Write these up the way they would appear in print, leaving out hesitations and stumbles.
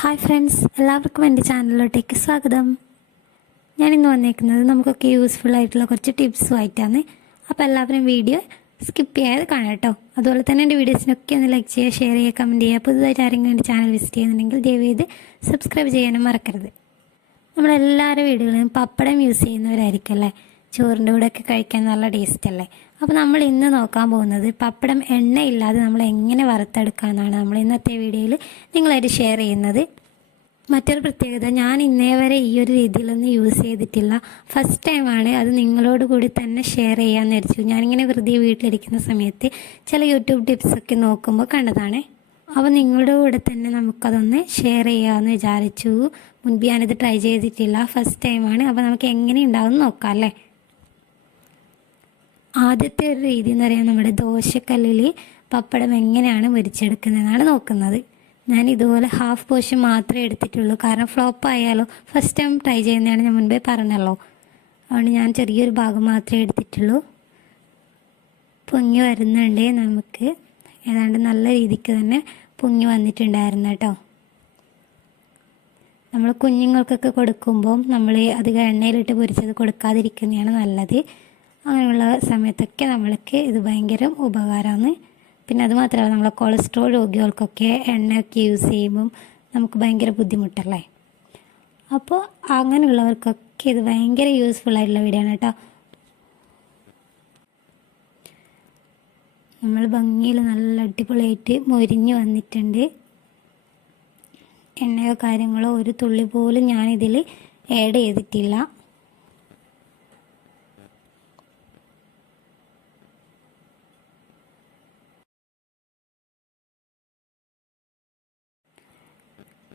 Hi friends, എല്ലാവർക്കും എൻ്റെ ചാനലിലോട്ടേക്ക് സ്വാഗതം. ഞാനിന്ന് വന്നേക്കുന്നത് നമുക്കൊക്കെ യൂസ്ഫുൾ ആയിട്ടുള്ള കുറച്ച് ടിപ്സുമായിട്ടാണ്. അപ്പോൾ എല്ലാവരും വീഡിയോ സ്കിപ്പ് ചെയ്യാതെ കാണാം കേട്ടോ. അതുപോലെ തന്നെ എൻ്റെ വീഡിയോസിനൊക്കെ ഒന്ന് ലൈക്ക് ചെയ്യുക, ഷെയർ ചെയ്യുക, കമൻറ്റ് ചെയ്യുക. പുതുതായിട്ട് ആരെങ്കിലും എൻ്റെ ചാനൽ വിസിറ്റ് ചെയ്യുന്നുണ്ടെങ്കിൽ ദയവേത് സബ്സ്ക്രൈബ് ചെയ്യാനും മറക്കരുത്. നമ്മളെല്ലാവരുടെ വീടുകളിലും പപ്പടം യൂസ് ചെയ്യുന്നവരായിരിക്കും അല്ലേ. ചോറിൻ്റെ കൂടെയൊക്കെ കഴിക്കാൻ നല്ല ടേസ്റ്റ് അല്ലേ. അപ്പോൾ നമ്മൾ ഇന്ന് നോക്കാൻ പോകുന്നത് പപ്പടം എണ്ണയില്ലാതെ നമ്മൾ എങ്ങനെ വറുത്തെടുക്കാമെന്നാണ് നമ്മൾ ഇന്നത്തെ വീഡിയോയിൽ നിങ്ങളായിട്ട് ഷെയർ ചെയ്യുന്നത്. മറ്റൊരു പ്രത്യേകത, ഞാൻ ഇന്നേ വരെ ഈ ഒരു രീതിയിലൊന്നും യൂസ് ചെയ്തിട്ടില്ല. ഫസ്റ്റ് ടൈമാണ് അത് നിങ്ങളോട് കൂടി തന്നെ ഷെയർ ചെയ്യാമെന്ന് വിചാരിച്ചു. ഞാനിങ്ങനെ വെറുതെ വീട്ടിലിരിക്കുന്ന സമയത്ത് ചില യൂട്യൂബ് ടിപ്സൊക്കെ നോക്കുമ്പോൾ കണ്ടതാണ്. അപ്പോൾ നിങ്ങളുടെ കൂടെ തന്നെ നമുക്കതൊന്ന് ഷെയർ ചെയ്യാമെന്ന് വിചാരിച്ചു. മുൻപ് ഞാനിത് ട്രൈ ചെയ്തിട്ടില്ല, ഫസ്റ്റ് ടൈമാണ്. അപ്പോൾ നമുക്ക് എങ്ങനെ ഉണ്ടാവും നോക്കാം അല്ലേ. ആദ്യത്തെ ഒരു രീതി എന്ന് പറയുന്നത് നമ്മുടെ ദോശക്കല്ലിൽ പപ്പടം എങ്ങനെയാണ് മുരിച്ചെടുക്കുന്നതെന്നാണ് നോക്കുന്നത്. ഞാൻ ഇതുപോലെ ഹാഫ് പോർഷൻ മാത്രമേ എടുത്തിട്ടുള്ളൂ, കാരണം ഫ്ലോപ്പ് ആയാലോ. ഫസ്റ്റ് ടൈം ട്രൈ ചെയ്യുന്നതാണ്, ഞാൻ മുൻപേ പറഞ്ഞല്ലോ. അതുകൊണ്ട് ഞാൻ ചെറിയൊരു ഭാഗം മാത്രമേ എടുത്തിട്ടുള്ളൂ. പൊങ്ങി വരുന്നുണ്ട്, നമുക്ക് ഏതാണ്ട് നല്ല രീതിക്ക് തന്നെ പൊങ്ങി വന്നിട്ടുണ്ടായിരുന്നു കേട്ടോ. നമ്മൾ കുഞ്ഞുങ്ങൾക്കൊക്കെ കൊടുക്കുമ്പം നമ്മൾ അധികം എണ്ണയിലിട്ട് പൊരിച്ചത് കൊടുക്കാതിരിക്കുന്നതാണ് നല്ലത്. അങ്ങനെയുള്ള സമയത്തൊക്കെ നമ്മൾക്ക് ഇത് ഭയങ്കര ഉപകാരമാണ്. പിന്നെ അതുമാത്രമല്ല, നമ്മളെ കൊളസ്ട്രോൾ രോഗികൾക്കൊക്കെ എണ്ണയൊക്കെ യൂസ് ചെയ്യുമ്പം നമുക്ക് ഭയങ്കര ബുദ്ധിമുട്ടല്ലേ. അപ്പോൾ അങ്ങനെയുള്ളവർക്കൊക്കെ ഇത് ഭയങ്കര യൂസ്ഫുൾ ആയിട്ടുള്ള വീഡിയോ ആണ് കേട്ടോ. നമ്മൾ ഭംഗിയിൽ നല്ല അടിപൊളിയായിട്ട് മൊരിഞ്ഞ് വന്നിട്ടുണ്ട്. എണ്ണയോ കാര്യങ്ങളോ ഒരു തുള്ളി പോലും ഞാനിതിൽ ആഡ് ചെയ്തിട്ടില്ല.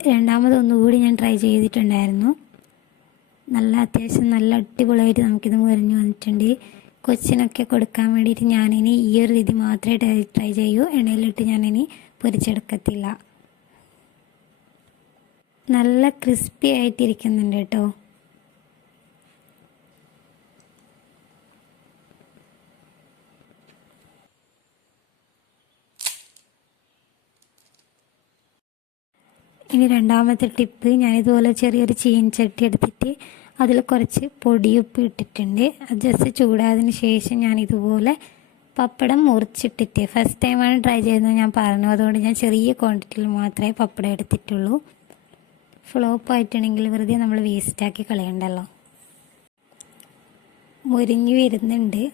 രണ്ടാമതൊന്നുകൂടി ഞാൻ ട്രൈ ചെയ്തിട്ടുണ്ടായിരുന്നു. അത്യാവശ്യം നല്ല അടിപൊളിയായിട്ട് നമുക്കിത് മുരിഞ്ഞ് വന്നിട്ടുണ്ട്. കൊച്ചിനൊക്കെ കൊടുക്കാൻ വേണ്ടിയിട്ട് ഞാനിനി ഈ ഒരു രീതി മാത്രമേ ട്രൈ ചെയ്യൂ. എണ്ണയിലിട്ട് ഞാനിനി പൊരിച്ചെടുക്കത്തില്ല. നല്ല ക്രിസ്പി ആയിട്ടിരിക്കുന്നുണ്ട് കേട്ടോ. ഇനി രണ്ടാമത്തെ ടിപ്പ്, ഞാനിതുപോലെ ചെറിയൊരു ചീനച്ചട്ടി എടുത്തിട്ട് അതിൽ കുറച്ച് പൊടിയുപ്പ് ഇട്ടിട്ടുണ്ട്. അത് ജസ്റ്റ് ചൂടായതിന് ശേഷം ഞാനിതുപോലെ പപ്പടം മുറിച്ചിട്ടിട്ട്, ഫസ്റ്റ് ടൈമാണ് ട്രൈ ചെയ്യുന്നത് ഞാൻ പറഞ്ഞു, അതുകൊണ്ട് ഞാൻ ചെറിയ ക്വാണ്ടിറ്റിയിൽ മാത്രമേ പപ്പടം എടുത്തിട്ടുള്ളൂ. ഫ്ലോപ്പ് ആയിട്ടുണ്ടെങ്കിൽ വെറുതെ നമ്മൾ വേസ്റ്റാക്കി കളയണ്ടല്ലോ. മുരിഞ്ഞു വരുന്നുണ്ട്.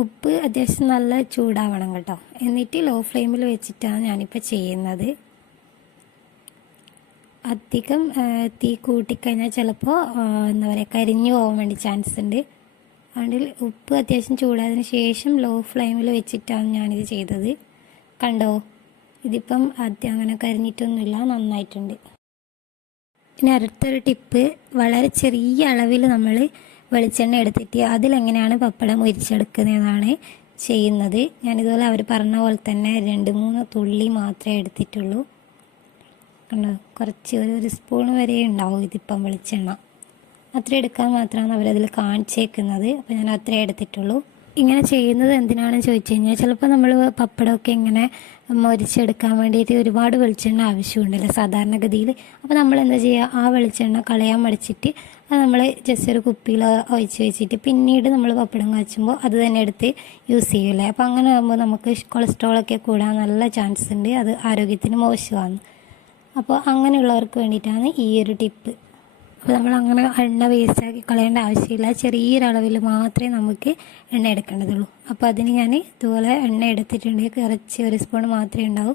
ഉപ്പ് അത്യാവശ്യം നല്ല ചൂടാവണം കേട്ടോ. എന്നിട്ട് ലോ ഫ്ലെയിമിൽ വെച്ചിട്ടാണ് ഞാനിപ്പോൾ ചെയ്യുന്നത്. അധികം തീ കൂട്ടിക്കഴിഞ്ഞാൽ ചിലപ്പോൾ എന്താ പറയുക, കരിഞ്ഞു പോകാൻ വേണ്ടി ചാൻസ് ഉണ്ട്. അതുകൊണ്ട് ഉപ്പ് അത്യാവശ്യം ചൂടായതിന് ശേഷം ലോ ഫ്ലെയിമിൽ വെച്ചിട്ടാണ് ഞാനിത് ചെയ്തത്. കണ്ടോ, ഇതിപ്പം അങ്ങനെ കരിഞ്ഞിട്ടൊന്നുമില്ല, നന്നായിട്ടുണ്ട്. ഇനി അടുത്തൊരു ടിപ്പ്, വളരെ ചെറിയ അളവിൽ നമ്മൾ വെളിച്ചെണ്ണ എടുത്തിട്ട് അതിലെങ്ങനെയാണ് പപ്പടം മുരിച്ചെടുക്കുന്നതെന്നാണ് ചെയ്യുന്നത്. ഞാനിതുപോലെ അവർ പറഞ്ഞ പോലെ തന്നെ 2-3 തുള്ളി മാത്രമേ എടുത്തിട്ടുള്ളൂ. കണ്ടോ, കുറച്ച് ഒരു സ്പൂൺ വരെ ഉണ്ടാവും ഇതിപ്പം വെളിച്ചെണ്ണ. അത്ര എടുക്കാൻ മാത്രമാണ് അവരതിൽ കാണിച്ചേക്കുന്നത്. അപ്പോൾ ഞാൻ അത്രേ എടുത്തിട്ടുള്ളൂ. ഇങ്ങനെ ചെയ്യുന്നത് എന്തിനാണെന്ന് ചോദിച്ചു കഴിഞ്ഞാൽ, ചിലപ്പോൾ നമ്മൾ പപ്പടമൊക്കെ ഇങ്ങനെ മൊരിച്ചെടുക്കാൻ വേണ്ടിയിട്ട് ഒരുപാട് വെളിച്ചെണ്ണ ആവശ്യമുണ്ടല്ലോ സാധാരണഗതിയിൽ. അപ്പോൾ നമ്മൾ എന്താ ചെയ്യുക, ആ വെളിച്ചെണ്ണ കളയാൻ മടിച്ചിട്ട് അത് നമ്മൾ ജസ്റ്റ് ഒരു കുപ്പിയിൽ ഒഴിച്ച് വെച്ചിട്ട് പിന്നീട് നമ്മൾ പപ്പടം കാച്ചുമ്പോൾ അത് തന്നെ എടുത്ത് യൂസ് ചെയ്യൂലേ. അപ്പോൾ അങ്ങനെ ആകുമ്പോൾ നമുക്ക് കൊളസ്ട്രോളൊക്കെ കൂടാൻ നല്ല ചാൻസ് ഉണ്ട്, അത് ആരോഗ്യത്തിന് മോശമാണ്. അപ്പോൾ അങ്ങനെയുള്ളവർക്ക് വേണ്ടിയിട്ടാണ് ഈ ഒരു ടിപ്പ്. അപ്പോൾ നമ്മൾ അങ്ങനെ എണ്ണ വേസ്റ്റാക്കി കളയേണ്ട ആവശ്യമില്ല. ചെറിയൊരളവിൽ മാത്രമേ നമുക്ക് എണ്ണ എടുക്കേണ്ടതുള്ളൂ. അപ്പോൾ അതിന് ഞാൻ ഇതുപോലെ എണ്ണ എടുത്തിട്ടുണ്ട്. കുറച്ച് ഒരു സ്പൂൺ മാത്രമേ ഉണ്ടാവൂ.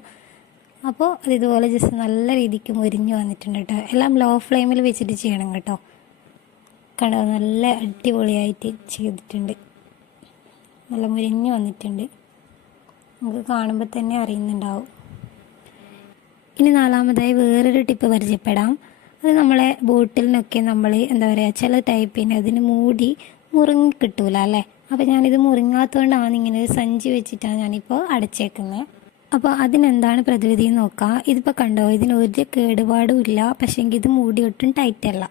അപ്പോൾ അത് ഇതുപോലെ ജസ്റ്റ് നല്ല രീതിക്ക് മുരിഞ്ഞ് വന്നിട്ടുണ്ട് കേട്ടോ. എല്ലാം ലോ ഫ്ലെയിമിൽ വെച്ചിട്ട് ചെയ്യണം കേട്ടോ. കണ്ടോ, നല്ല അടിപൊളിയായിട്ട് ചെയ്തിട്ടുണ്ട്. നല്ല മുരിഞ്ഞ് വന്നിട്ടുണ്ട്, നമുക്ക് കാണുമ്പോൾ തന്നെ അറിയുന്നുണ്ടാവും. ഇനി നാലാമതായി വേറൊരു ടിപ്പ് പരിചയപ്പെടാം. അത് നമ്മളെ ബോട്ടിലിനൊക്കെ നമ്മൾ എന്താ പറയുക, ചില ടൈപ്പിന് അതിന് മൂടി മുറുങ്ങി കിട്ടൂല അല്ലേ. അപ്പോൾ ഞാനിത് മുറുങ്ങാത്തതുകൊണ്ടാണ് ഇങ്ങനെ ഒരു സഞ്ചി വെച്ചിട്ടാണ് ഞാനിപ്പോൾ അടച്ചേക്കുന്നത്. അപ്പോൾ അതിനെന്താണ് പ്രതിവിധി എന്ന് നോക്കാം. ഇതിപ്പോൾ കണ്ടോ, ഇതിനൊരു കേടുപാടും ഇല്ല, പക്ഷേ എങ്കിൽ ഇത് മൂടി ഒട്ടും ടൈറ്റല്ല.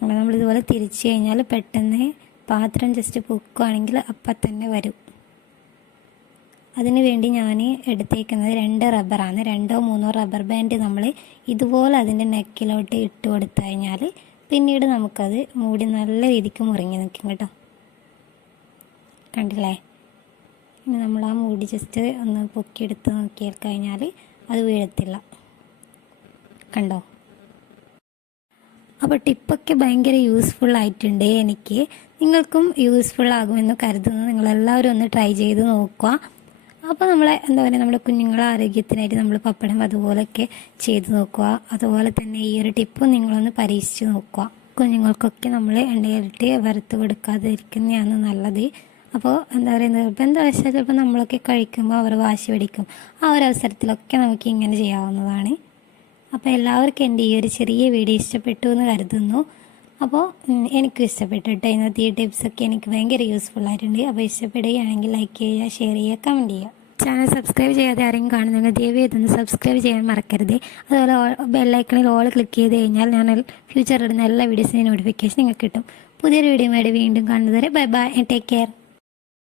നമ്മളിതുപോലെ തിരിച്ചു കഴിഞ്ഞാൽ പെട്ടെന്ന് പാത്രം ജസ്റ്റ് പൊക്കുകയാണെങ്കിൽ അപ്പം തന്നെ വരും. അതിന് വേണ്ടി ഞാൻ എടുത്തേക്കുന്നത് 2 റബ്ബറാണ്. 2 3 റബ്ബർ ബാൻഡ് നമ്മൾ ഇതുപോലെ അതിൻ്റെ നെക്കിലോട്ട് ഇട്ട് കൊടുത്തു കഴിഞ്ഞാൽ പിന്നീട് നമുക്കത് മൂടി നല്ല രീതിക്ക് മുറിഞ്ഞ് നിൽക്കും കേട്ടോ. കണ്ടില്ലേ? ഇനി നമ്മൾ ആ മൂടി ജസ്റ്റ് ഒന്ന് പൊക്കിയെടുത്ത് നോക്കി കഴിഞ്ഞാൽ അത് വീഴത്തില്ല. കണ്ടോ? അപ്പോൾ ടിപ്പൊക്കെ ഭയങ്കര യൂസ്ഫുൾ ആയിട്ടുണ്ട്. എനിക്ക് നിങ്ങൾക്കും യൂസ്ഫുൾ ആകുമെന്ന് കരുതുന്നു. നിങ്ങളെല്ലാവരും ഒന്ന് ട്രൈ ചെയ്ത് നോക്കുക. അപ്പോൾ നമ്മളെ നമ്മുടെ കുഞ്ഞുങ്ങളെ ആരോഗ്യത്തിനായിട്ട് നമ്മൾ പപ്പടം അതുപോലെയൊക്കെ ചെയ്ത് നോക്കുക. അതുപോലെ തന്നെ ഈ ഒരു ടിപ്പും നിങ്ങളൊന്ന് പരീക്ഷിച്ച് നോക്കുക. കുഞ്ഞുങ്ങൾക്കൊക്കെ നമ്മൾ എണ്ണയിലിട്ട് വറുത്ത് കൊടുക്കാതിരിക്കുന്നതാണ് നല്ലത്. അപ്പോൾ നിർബന്ധവശാൽ ചിലപ്പോൾ നമ്മളൊക്കെ കഴിക്കുമ്പോൾ അവർ വാശി പിടിക്കും. ആ ഒരു അവസരത്തിലൊക്കെ നമുക്ക് ഇങ്ങനെ ചെയ്യാവുന്നതാണ്. അപ്പോൾ എല്ലാവർക്കും എൻ്റെ ഈ ഒരു ചെറിയ വീഡിയോ ഇഷ്ടപ്പെട്ടു എന്ന് കരുതുന്നു. അപ്പോൾ എനിക്കും ഇഷ്ടപ്പെട്ടു കേട്ടോ. ഇന്നത്തെ ഈ ടിപ്സൊക്കെ എനിക്ക് ഭയങ്കര യൂസ്ഫുൾ ആയിട്ടുണ്ട്. അപ്പോൾ ഇഷ്ടപ്പെടുകയാണെങ്കിൽ ലൈക്ക് ചെയ്യുക, ഷെയർ ചെയ്യുക, കമൻറ്റ് ചെയ്യുക. ചാനൽ സബ്സ്ക്രൈബ് ചെയ്യാതെ ആരെങ്കിലും കാണുന്നെങ്കിൽ ദയവ് ചെയ്തൊന്ന് സബ്സ്ക്രൈബ് ചെയ്യാൻ മറക്കരുത്. അതുപോലെ ബെല്ലൈക്കണിൽ ഓൾ ക്ലിക്ക് ചെയ്ത് കഴിഞ്ഞാൽ ഞാൻ ഫ്യൂച്ചറിൽ ഇടുന്ന എല്ലാ വീഡിയോസിൻ്റെ നോട്ടിഫിക്കേഷൻ നിങ്ങൾക്ക് കിട്ടും. പുതിയൊരു വീഡിയോയുമായി വീണ്ടും കാണുന്നതുവരെ ബൈ ബൈ, ടേക്ക് കെയർ.